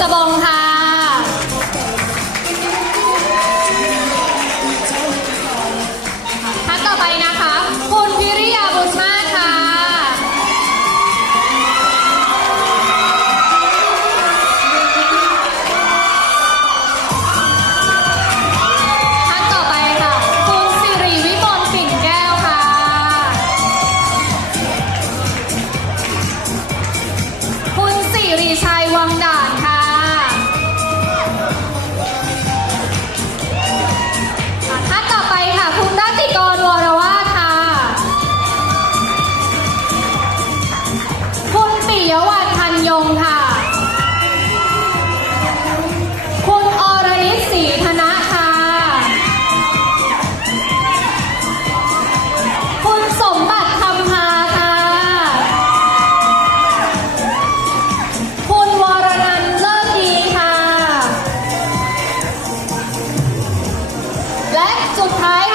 สบงค่ะ ท่านต่อไปนะคะ คุณพิริยาบุญมาค่ะ ท่านต่อไปค่ะ คุณสิริวิมลปิ่นแก้วค่ะ คุณสิริชัยวังดา สุดท้าย